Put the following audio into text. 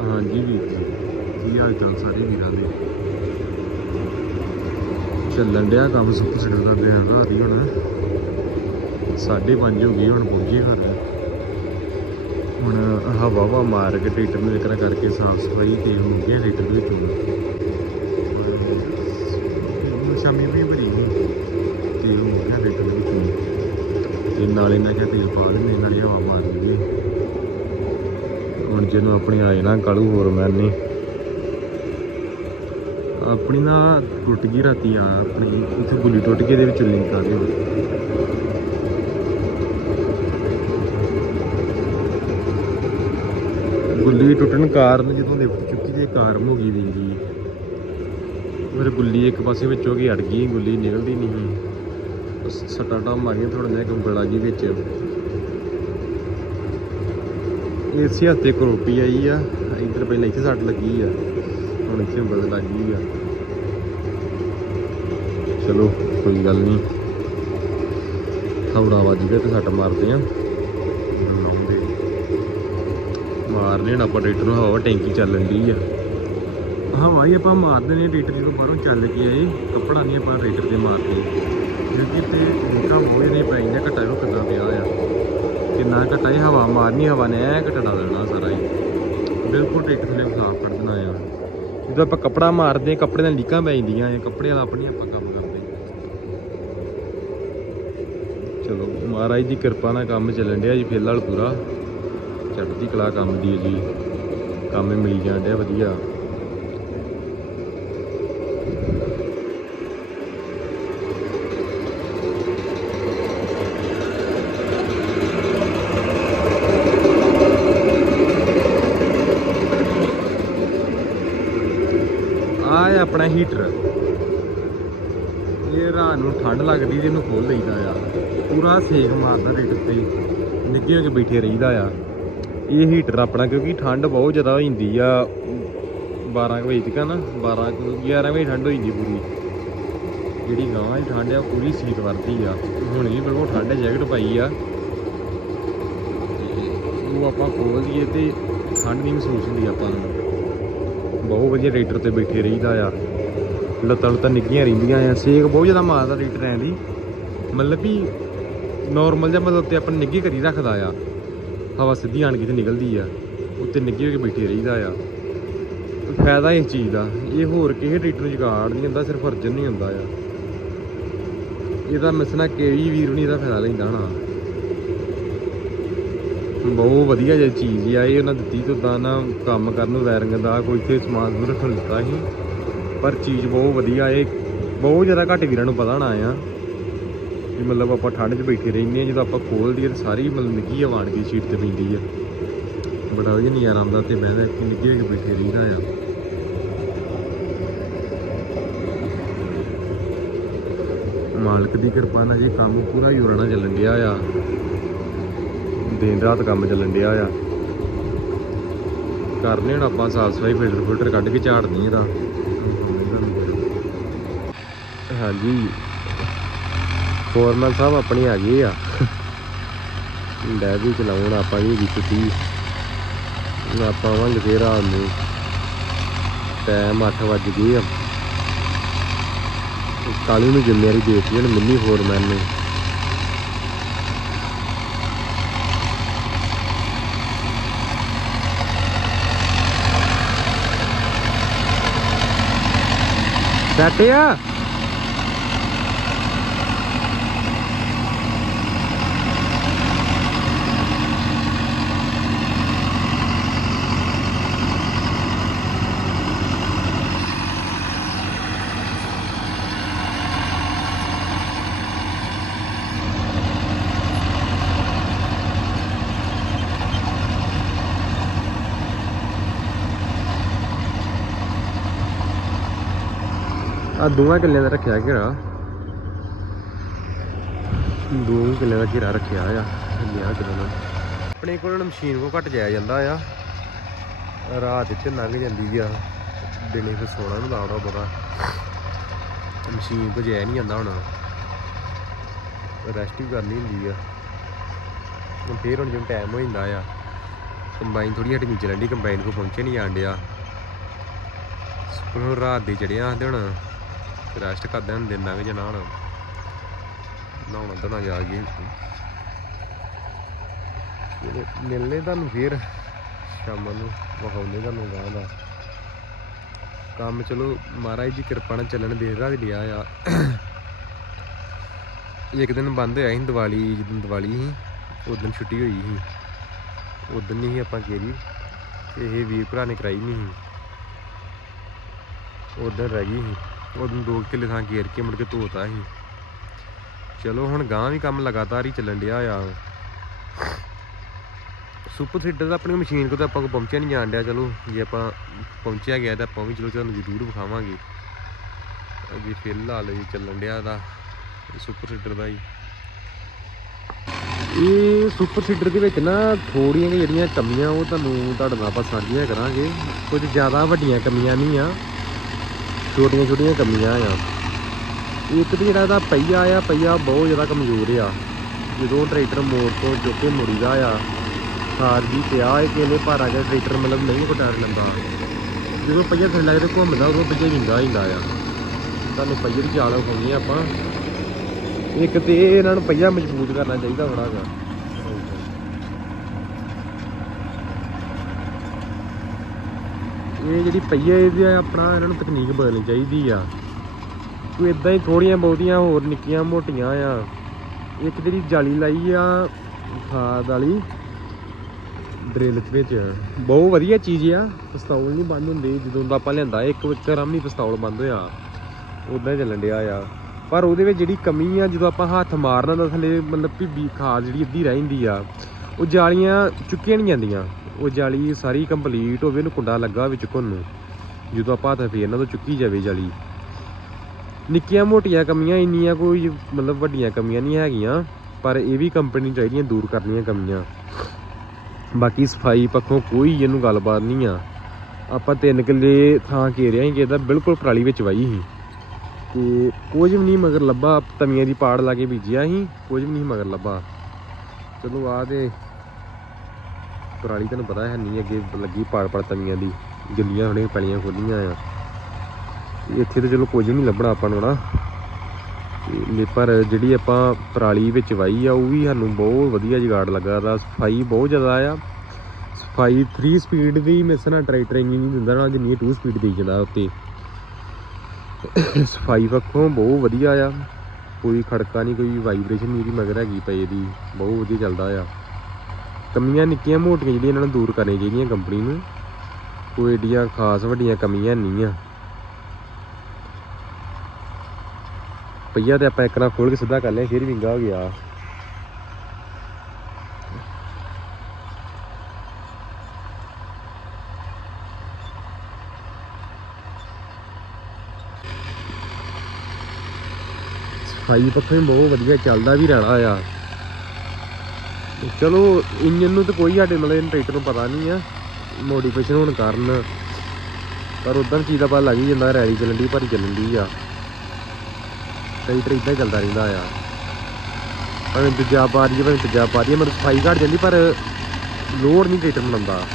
ਹਾਂਜੀ ਵੀਰ ਜੀ। ਕੀ ਹਾਲ ਚਾਲ ਸਾਰੇ ਵੀਰਾਂ ਦੇ? ਚੱਲਣ ਡਿਆ ਕੰਮ ਸੁੱਕ ਸੜਕ ਦਾ ਬਿਆਨ ਰਾਤ ਹੀ ਹੁਣ। 5:30 ਹੋ ਗਈ ਹੁਣ ਪਹੁੰਚੇ ਘਰ। ਹੁਣ ਹਵਾ ਹਵਾ ਮਾਰ ਕੇ ਟ੍ਰੈਕਟਰ ਨੂੰ ਇਕਰਾ ਕਰਕੇ ਸਾਫ਼ ਸਫ਼ਾਈ ਤੇ ਹੋ ਗਿਆ ਟ੍ਰੈਕਟਰ ਦੇ ਵਿੱਚੋਂ। ਸ਼ਾਮੀ ਵੀ ਭਰੀ ਸੀ ਤੇ ਹੋ ਗਿਆ ਟ੍ਰੈਕਟਰ ਦੇ ਵਿੱਚੋਂ। ਤੇ ਨਾਲੇ ਮੈਂ ਕਿਹਾ ਤੇਲ ਪਾ ਦਿੰਦੇ, ਨਾਲੇ ਹਵਾ ਮਾਰ ਲਈਏ ਹੁਣ ਆਪਣੀ ਆਏ ਨਾ ਕਾਲੂ ਹੋਰ ਮੈਨੇ ਆਪਣੀ ਨਾ ਟੁੱਟ ਗਈ ਰਾਤੀ ਆ ਆਪਣੀ ਉੱਥੇ ਗੁੱਲੀ ਟੁੱਟ ਗਈ, ਇਹਦੇ ਵਿੱਚ ਲਿੰਕ ਆ ਗਿਆ ਗੁੱਲੀ ਟੁੱਟਣ ਕਾਰਨ ਜਦੋਂ ਲਿਫਟ ਚੁੱਕੀ ਤੇ ਕਾਰਮ ਹੋ ਗਈ ਵੀਰ ਫਿਰ ਗੁੱਲੀ ਇੱਕ ਪਾਸੇ ਵਿੱਚ ਹੋ ਗਈ ਅੜ ਗਈ ਗੁੱਲੀ ਨਿਕਲਦੀ ਨਹੀਂ। ਸੀ ਸਟਾਟਾ ਮਾਰੀਆਂ ਥੋੜਾ ਜਿਹਾ ਕੰਗਲ ਆ ਗਈ ਵਿੱਚ। ਇਸੇ ਹੱਥੇ ਕਰੋਪੀ ਆਈ ਆ। ਇੱਧਰ ਪਹਿਲਾਂ ਇੱਥੇ ਸੱਟ ਲੱਗੀ ਆ। ਹੁਣ ਇੱਥੇ ਬਦਲ ਲੱਗ ਗਈ ਆ। ਚਲੋ, ਕੋਈ ਗੱਲ ਨਹੀਂ। ਥੋੜਾ ਵੱਜ ਗਿਆ ਤੇ ਸੱਟ ਮਾਰਦੇ ਆ। ਲਾਉਂਦੇ ਮਾਰਨੇ ਨਾ ਆਪਾਂ ਟਰੈਕਟਰ ਨੂੰ, ਹਵਾ ਟੈਂਕੀ ਚੱਲਣ ਦੀ ਆ। ਹਵਾ ਹੀ ਆਪਾਂ ਮਾਰਦੇ ਨੇ ਟਰੈਕਟਰ ਜਦੋਂ ਬਾਹਰੋਂ ਚੱਲ ਕੇ ਆਏ। ਕੱਪੜਾ ਨਹੀਂ ਆਪਾਂ ਟਰੈਕਟਰ ਤੇ ਮਾਰਦੇ। ਕਿਉਂਕਿ ਤੇ ਕੰਮ ਹੋਏ ਨੇ ਪਈ ਇੰਨਾ ਘਟਾ ਉਹ ਕਿੱਦਾਂ ਪਿਆ ਆ। ਕਿੰਨਾ ਘਟਾ ਹੀ ਹਵਾ ਮਾਰਨੀ, ਹਵਾ ਨੇ ਐ ਘਟਾ ਦੇਣਾ ਸਾਰਾ ਹੀ। ਬਿਲਕੁਲ ਟਰੈਕਟਰ ਨੇ ਸਾਫ਼ ਕਰ ਦੇਣਾ ਆ। ਜਦੋਂ ਆਪਾਂ ਕੱਪੜਾ ਮਾਰਦੇ ਆ ਕੱਪੜੇ ਨਾਲ ਲੀਕਾਂ ਪੈ ਜਾਂਦੀਆਂ ਆ ਕੱਪੜੇ ਵਾਲਾ ਆਪਣੀ ਆਪਾਂ ਕੰਮ ਕਰਦੇ ਚਲੋ, ਮਹਾਰਾਜ ਦੀ ਕਿਰਪਾ ਨਾਲ ਕੰਮ ਚੱਲਣ ਡਿਆ ਜੀ, ਫਿਲਹਾਲ ਪੂਰਾ। ਚੜ੍ਹਦੀ ਕਲਾ ਕੰਮ ਦੀ ਜੀ। ਕੰਮ ਹੀ ਮਿਲੀ ਜਾਣ ਡਿਆ ਵਧੀਆ। ਆ ਹੈ ਆਪਣਾ ਹੀਟਰ ਇਹ ਰਾਤ ਨੂੰ ਠੰਡ ਲੱਗਦੀ ਤੇ ਇਹਨੂੰ ਖੋਲ ਲਈਦਾ ਆ। ਪੂਰਾ ਸੇਕ ਮਾਰਦਾ ਰੇਟ ਤੇ ਨਿੱਗੇ ਹੋ ਕੇ ਬੈਠੇ ਰਹੀਦਾ ਆ। ਇਹ ਹੀਟਰ ਆਪਣਾ, ਕਿਉਂਕਿ ਠੰਡ ਬਹੁਤ ਜ਼ਿਆਦਾ ਹੋ ਜਾਂਦੀ ਆ। 12 ਕੁ ਵਜੇ ਤੱਕ ਨਾ 12 ਕੁ 11 ਵਜੇ ਠੰਡ ਹੋ ਜਾਂਦੀ ਪੂਰੀ। ਜਿਹੜੀ ਗਾਂ ਦੀ ਠੰਡ ਆ, ਉਹ ਪੂਰੀ ਸੀਤ ਵਰਦੀ ਆ। ਹੁਣ ਵੀ ਬਿਲਕੁਲ ਠੰਡ ਜੈਕਟ ਪਾਈ ਆ। ਉਹ ਆਪਾਂ ਖੋਲ ਦਈਏ ਤੇ ਠੰਡ ਨਹੀਂ ਮਹਿਸੂਸ ਹੁੰਦੀ ਆਪਾਂ ਨੂੰ। ਬਹੁਤ ਵਧੀਆ ਰੇਟਰ ਤੇ ਬੈਠੇ ਰਹੀਦਾ ਆ। ਲੱਤਾਂ ਲੁੱਤਾਂ ਨਿੱਕੀਆਂ ਰਹਿੰਦੀਆਂ ਆ। ਸੇਕ ਬਹੁਤ ਜ਼ਿਆਦਾ ਮਾਰਦਾ ਰੇਟਰ ਐਂ ਦੀ ਮਤਲਬ ਵੀ ਨਾਰਮਲ ਜਿਹਾ ਮਤਲਬ ਤੇ ਆਪਾਂ ਨਿੱਗੀ ਕਰੀ ਰੱਖਦਾ ਆ। ਹਵਾ ਸਿੱਧੀ ਆਣ ਕੇ ਤੇ ਨਿਕਲਦੀ ਆ। ਉੱਤੇ ਨਿੱਗੀ ਹੋ ਕੇ ਬੈਠੇ ਰਹੀਦਾ ਆ। ਫਾਇਦਾ ਇਸ ਚੀਜ਼ ਦਾ। ਇਹ ਹੋਰ ਕਿਸੇ ਰੇਟਰ ਨੂੰ ਜਗਾੜ ਨਹੀਂ ਹੁੰਦਾ, ਸਿਰਫ ਅਰਜਨ ਨਹੀਂ ਹੁੰਦਾ ਆ। ਇਹਦਾ ਮਿਸਣਾ ਕਈ ਵੀਰ ਨਹੀਂ ਇਹਦਾ ਫਾਇਦਾ ਲੈਂਦਾ ਨਾ। ਬਹੁਤ ਵਧੀਆ ਜਿਹੀ ਚੀਜ਼ ਆ, ਇਹ ਉਹਨਾਂ ਦਿੱਤੀ ਤੋਂ ਨਾ ਕੰਮ ਕਰਨ ਨੂੰ ਵਾਇਰਿੰਗ ਦਾ ਕੋਈ ਤੇ ਸਮਾਨ ਨੂੰ ਰੱਖਣ ਦਿੱਤਾ ਸੀ। ਪਰ ਚੀਜ਼ ਬਹੁਤ ਵਧੀਆ, ਇਹ ਬਹੁਤ ਜ਼ਿਆਦਾ ਘੱਟ ਵੀਰਾਂ ਨੂੰ ਪਤਾ ਨਾ ਆ। ਵੀ ਮਤਲਬ ਆਪਾਂ ਠੰਡ 'ਚ ਬੈਠੇ ਰਹਿੰਦੇ ਆ, ਜਦੋਂ ਆਪਾਂ ਖੋਲਦੀ ਆ ਤਾਂ ਸਾਰੀ ਮਤਲਬ ਨਿੱਗੀ ਹਵਾ ਆਣ ਸੀਟ ਤੇ ਪੈਂਦੀ ਆ। ਬੜਾ ਵਧੀਆ ਨਜ਼ਾਰਾ ਆਉਂਦਾ ਤੇ ਮੈਂ ਤਾਂ ਇੱਕ ਨਿੱਗੀ ਹੋ ਕੇ ਬੈਠੇ ਰਹਿੰਦਾ ਆ। ਮਾਲਕ ਦੀ ਕਿਰਪਾ ਨਾਲ ਜੀ ਕੰਮ ਪੂਰਾ ਯੋਰਾਂ ਚੱਲਣ ਗਿਆ ਆ। ਦਿਨ ਰਾਤ ਕੰਮ ਚੱਲਣ ਡਿਆ ਆ। ਕਰਨੇ ਹੁਣ ਆਪਾਂ ਸਾਫ਼ ਸਫ਼ਾਈ ਫਿਲਟਰ ਫਿਲਟਰ ਕੱਢ ਕੇ ਝਾੜਨੀ ਇਹਦਾ ਹਾਂਜੀ। ਫੋਰਮੈਨ ਸਾਹਿਬ ਆਪਣੀ ਆ ਗਏ ਆ। ਲੈ ਵੀ ਚਲਾਉਣ ਆਪਾਂ ਵੀ ਛੁੱਟੀ ਆਪਾਂ ਵਾਂਗੇ ਫੇਰ ਰਾਤ ਨੂੰ ਟਾਈਮ 8 ਵੱਜ ਗਏ ਆ। ਕਾਲੀ ਨੂੰ ਜ਼ਿੰਮੇਵਾਰੀ ਦੇਤੀ ਦਿੱਤੀ ਹੁਣ ਮਿੰਨੀ ਫੋਰਮੈਨ ਨੇ। ਸੈਟ ਆ। ਆ ਦੋਵਾਂ ਕਿੱਲਿਆਂ ਦਾ ਰੱਖਿਆ ਘੇਰਾ। ਦੋ ਕਿੱਲੇ ਦਾ ਘੇਰਾ ਰੱਖਿਆ ਆ। ਲਿਆ ਕਿਲੋ ਦਾ। ਆਪਣੇ ਕੋਲ ਮਸ਼ੀਨ ਕੋ ਘਟ ਜਾਇਆ ਜਾਂਦਾ ਆ। ਰਾਤ ਇੱਥੇ ਲੰਘ ਜਾਂਦੀ ਆ। ਦਿਨੇ ਫਿਰ ਸੋਣਾ ਨੂੰ ਲਾਉਣਾ ਬੜਾ ਮਸ਼ੀਨ ਕੋ ਜਾਇਆ ਨਹੀਂ ਜਾਂਦਾ ਹੁਣ। ਰੈਸਟ ਵੀ ਕਰਨੀ ਹੁੰਦੀ ਆ। ਹੁਣ ਫੇਰ ਹੁਣ ਜਿਵੇਂ ਟਾਈਮ ਹੋ ਜਾਂਦਾ ਆ ਕੰਬਾਈਨ ਥੋੜੀ ਹਟ ਨੀਚੇ ਲੰਡੀ ਕੰਬਾਈਨ ਕੋ ਪਹੁੰਚੇ ਨਹੀਂ ਜਾਣ ਡਿਆ। ਹੁਣ ਰਾਤ ਦੇ ਚੜਿਆ ਆਂਦੇ ਹੁਣ ਰੈਸਟ ਕਰਦੇ ਹੁਣ ਦਿਨ ਲੰਘ ਜਾਣਾ ਹੁਣ। ਨਹਾਉਣਾ ਧੋਣਾ ਜਾ ਕੇ। ਚਲੋ, ਮਿਲਨੇ ਤੁਹਾਨੂੰ ਫੇਰ। ਸ਼ਾਮ ਨੂੰ ਵਿਖਾਉਂਦੇ ਤੁਹਾਨੂੰ ਗਾਂ ਦਾ। ਕੰਮ ਚਲੋ, ਮਹਾਰਾਜ ਦੀ ਕਿਰਪਾ ਨਾਲ ਚੱਲਣ ਦੇ ਰਾਹ ਲਿਆ ਆ। ਇੱਕ ਦਿਨ ਬੰਦ ਹੋਇਆ ਸੀ ਦੀਵਾਲੀ ਜਦੋਂ ਦੀਵਾਲੀ ਸੀ, ਉਸ ਦਿਨ ਛੁੱਟੀ ਹੋਈ ਸੀ। ਉਸ ਦਿਨ ਨਹੀਂ ਸੀ ਆਪਾਂ ਗੇਰੀ ਇਹ ਵੀਰ ਭਰਾ ਨੇ ਕਰਾਈ ਨਹੀਂ ਸੀ। ਉਸ ਦਿਨ ਰਹਿ ਗਈ ਸੀ। ਉਸ ਦੋ ਕਿੱਲੇ ਥਾਂ ਗੇਰ ਕੇ ਮੁੜ ਕੇ ਧੋਤਾ ਸੀ। ਚਲੋ ਹੁਣ ਗਾਂ ਵੀ ਕੰਮ ਲਗਾਤਾਰ ਹੀ ਚੱਲਣ ਡਿਆ ਆ। ਸੁਪਰ ਸੀਡਰ ਦਾ ਆਪਣੀ ਮਸ਼ੀਨ ਕੋ ਤਾਂ ਆਪਾਂ ਕੋ ਪਹੁੰਚਿਆ ਨਹੀਂ ਜਾਣ ਡਿਆ। ਚਲੋ ਜੇ ਆਪਾਂ ਪਹੁੰਚਿਆ ਗਿਆ ਤਾਂ ਆਪਾਂ ਵੀ ਚਲੋ ਤੁਹਾਨੂੰ ਜ਼ਰੂਰ ਵਿਖਾਵਾਂਗੇ। ਅਜੇ ਫਿਲਹਾਲ ਇਹ ਚੱਲਣ ਡਿਆ ਦਾ ਸੁਪਰ ਸੀਡਰ ਦਾ ਹੀ। ਇਹ ਸੁਪਰ ਸੀਡਰ ਦੇ ਵਿੱਚ ਨਾ ਥੋੜੀਆਂ ਜਿਹੜੀਆਂ ਕਮੀਆਂ, ਉਹ ਤੁਹਾਨੂੰ ਤੁਹਾਡੇ ਨਾਲ ਆਪਾਂ ਸਾਂਝੀਆਂ ਕਰਾਂਗੇ। ਕੁਝ ਜ਼ਿਆਦਾ ਵੱਡੀਆਂ ਕਮੀਆਂ ਨਹੀਂ ਆ। ਛੋਟੀਆਂ ਛੋਟੀਆਂ ਕਮੀਆਂ ਆ। ਇੱਕ ਤੇ ਜਿਹੜਾ ਇਹਦਾ ਪਹੀਆ ਆ, ਪਹੀਆ ਬਹੁਤ ਜ਼ਿਆਦਾ ਕਮਜ਼ੋਰ ਆ। ਜਦੋਂ ਟਰੈਕਟਰ ਮੋੜ ਤੋਂ ਚੁੱਕ ਕੇ ਮੁੜੀਦਾ ਆ, ਸਾਰ ਵੀ ਪਿਆ ਹੈ ਕਿ ਇਹਨੇ ਭਾਰਾ ਜਿਹਾ ਟਰੈਕਟਰ ਮਤਲਬ ਨਹੀਂ ਕੋ ਟਾਇਰ ਲੰਦਾ। ਜਦੋਂ ਪਹੀਆ ਥੱਲੇ ਲੱਗਦੇ ਘੁੰਮਦਾ, ਉਦੋਂ ਪਹੀਆ ਵਿੰਗਾ ਹੁੰਦਾ ਆ। ਤੁਹਾਨੂੰ ਪਹੀਏ ਦੀ ਚਾਲ ਵਿਖਾਉਣੀ ਆਪਾਂ। ਇੱਕ ਤੇ ਇਹਨਾਂ ਨੂੰ ਪਹੀਆ ਮਜ਼ਬੂਤ ਕਰਨਾ ਚਾਹੀਦਾ ਥੋੜਾ ਜਿਹਾ। ਇਹ ਜਿਹੜੀ ਪਹੀਏ ਇਹਦੀ ਆ ਆਪਣਾ ਇਹਨਾਂ ਨੂੰ ਤਕਨੀਕ ਬਦਲਣੀ ਚਾਹੀਦੀ ਆ। ਕੋਈ ਇਦਾਂ ਹੀ ਥੋੜੀਆਂ ਬਹੁਤੀਆਂ ਹੋਰ ਨਿੱਕੀਆਂ ਮੋਟੀਆਂ ਆ। ਇੱਕ ਜਿਹੜੀ ਜਾਲੀ ਲਾਈ ਆ, ਖਾਦ ਵਾਲੀ ਡਰਿਲ ਵਿੱਚ। ਬਹੁਤ ਵਧੀਆ ਚੀਜ਼ ਆ। ਪਿਸਤੌਲ ਨਹੀਂ ਬੰਦ ਹੁੰਦੇ, ਜਦੋਂ ਦਾ ਆਪਾਂ ਲਿਆਂਦਾ, ਇੱਕ ਵਾਰ ਨਹੀਂ ਪਿਸਤੌਲ ਬੰਦ ਹੋਇਆ। ਉਦਾਂ ਹੀ ਚੱਲਣ ਡਿਆ ਆ। ਪਰ ਉਹਦੇ ਵਿੱਚ ਜਿਹੜੀ ਕਮੀ ਆ, ਜਦੋਂ ਆਪਾਂ ਹੱਥ ਮਾਰਨਾ ਤਾਂ ਥੱਲੇ ਮਤਲਬ ਵੀ ਖਾਦ ਜਿਹੜੀ ਅੱਧੀ ਰਹਿ ਜਾਂਦੀ ਆ, ਉਹ ਜਾਲੀਆਂ ਚੁੱਕੀਆਂ ਨਹੀਂ ਜਾਂਦੀਆਂ। ਉਹ ਜਾਲੀ ਸਾਰੀ ਕੰਪਲੀਟ ਹੋਵੇ ਉਹਨੂੰ ਕੁੰਡਾ ਲੱਗਾ ਹੋਵੇ ਚੁੱਕਣ ਨੂੰ। ਜਦੋਂ ਆਪਾਂ ਹੱਥ ਫੇਰਨਾ ਤਾਂ ਚੁੱਕੀ ਜਾਵੇ ਜਾਲੀ। ਨਿੱਕੀਆਂ ਮੋਟੀਆਂ ਕਮੀਆਂ, ਇੰਨੀਆਂ ਕੋਈ ਮਤਲਬ ਵੱਡੀਆਂ ਕਮੀਆਂ ਨਹੀਂ ਹੈਗੀਆਂ, ਪਰ ਇਹ ਵੀ ਕੰਪਨੀ ਚਾਹੀਦੀਆਂ, ਦੂਰ ਕਰਨੀਆਂ ਕਮੀਆਂ। ਬਾਕੀ ਸਫ਼ਾਈ ਪੱਖੋਂ ਕੋਈ ਇਹਨੂੰ ਗੱਲਬਾਤ ਨਹੀਂ ਆ। ਆਪਾਂ ਤਿੰਨ ਕਿੱਲੇ ਥਾਂ ਘੇਰਿਆ ਹੀ ਕਿਦਾ ਬਿਲਕੁਲ ਪਰਾਲੀ ਵਿੱਚ ਵਾਈ ਸੀ। ਤੇ ਕੁਝ ਵੀ ਨਹੀਂ ਮਗਰ ਲੱਭਾ, ਤਵੀਆਂ ਦੀ ਪਾੜ ਲਾ ਕੇ ਬੀਜਿਆ ਸੀ, ਕੁਝ ਵੀ ਨਹੀਂ ਮਗਰ ਲੱਭਾ। ਚਲੋ ਆ ਤੇ ਪਰਾਲੀ ਤੁਹਾਨੂੰ ਪਤਾ ਹੈ ਨਹੀਂ, ਅੱਗੇ ਲੱਗੀ ਪਾੜ ਪਾੜ ਤਵੀਆਂ ਦੀ, ਗਿੱਲੀਆਂ ਹੁਣੇ ਪੈਲੀਆਂ ਖੋਲੀਆਂ ਆ। ਇੱਥੇ ਤਾਂ ਚਲੋ ਕੁਝ ਨਹੀਂ ਲੱਭਣਾ ਆਪਾਂ ਨੂੰ ਨਾ ਪਰ ਜਿਹੜੀ ਆਪਾਂ ਪਰਾਲੀ ਵਿੱਚ ਵਾਈ ਆ, ਉਹ ਵੀ ਸਾਨੂੰ ਬਹੁਤ ਵਧੀਆ ਜੁਗਾੜ ਲੱਗਾ। ਦਾ ਸਫ਼ਾਈ ਬਹੁਤ ਜ਼ਿਆਦਾ ਆ। ਸਫ਼ਾਈ 3 ਸਪੀਡ ਦੀ ਮਿਸਨਾ ਟਰੈਕਟਰ ਇੰਨੀ ਨਹੀਂ ਦਿੰਦਾ ਨਾ, ਜਿੰਨੀ 2 ਸਪੀਡ ਦੇ ਜਾਂਦਾ ਉੱਤੇ। ਸਫ਼ਾਈ ਪੱਖੋਂ ਬਹੁਤ ਵਧੀਆ ਆ। ਕੋਈ ਖੜਕਾ ਨਹੀਂ, ਕੋਈ ਵਾਈਬ੍ਰੇਸ਼ਨ ਨਹੀਂ ਇਹਦੀ ਮਗਰ ਹੈਗੀ ਪਈ ਇਹਦੀ ਬਹੁਤ ਵਧੀਆ ਚੱਲਦਾ ਆ। ਕਮੀਆਂ ਨਿੱਕੀਆਂ ਮੋਟੀਆਂ ਜਿਹੜੀਆਂ ਇਹਨਾਂ ਨੂੰ ਦੂਰ ਕਰਨੀਆਂ ਚਾਹੀਦੀਆਂ ਕੰਪਨੀ ਨੂੰ। ਕੋਈ ਏਡੀਆਂ ਖਾਸ ਵੱਡੀਆਂ ਕਮੀਆਂ ਨਹੀਂ ਆ। ਪਈਆ ਤੇ ਆਪਾਂ ਇੱਕ ਨਾਲ ਖੋਲ ਕੇ ਸਿੱਧਾ ਕਰ ਲਿਆ, ਫਿਰ ਵਿੰਗਾ ਹੋ ਗਿਆ। ਸਫ਼ਾਈ ਪੱਖੋਂ ਬਹੁਤ ਵਧੀਆ, ਚੱਲਦਾ ਵੀ ਰਹਿਣਾ ਆ। ਚਲੋ ਇੰਜਨ ਨੂੰ ਤਾਂ ਕੋਈ ਸਾਡੇ ਮਤਲਬ ਟਰੈਕਟਰ ਨੂੰ ਪਤਾ ਨਹੀਂ ਆ। ਮੋਡੀਫਿਕੇਸ਼ਨ ਹੋਣ ਕਾਰਨ। ਪਰ ਉਦਾਂ ਚੀਜ਼ ਦਾ ਪਤਾ ਲੱਗ ਹੀ ਜਾਂਦਾ ਰੈਲੀ ਚੱਲਣ ਦੀ, ਭਰੀ ਚੱਲਣ ਦੀ ਆ। ਕਈ ਟਰੈਕਟਰ ਇਦਾਂ ਚੱਲਦਾ ਰਹਿੰਦਾ ਆ। ਭਾਵੇਂ ਦੂਜਾ ਪਾ ਰਹੀ ਹੈ ਭਾਵੇਂ ਤੀਜਾ ਪਾ ਰਹੀ ਹੈ ਮਤਲਬ ਸਫ਼ਾਈ ਘੱਟ ਜਾਂਦੀ ਪਰ ਲੋਡ ਨਹੀਂ ਟਰੈਕਟਰ ਬਣਾਉਂਦਾ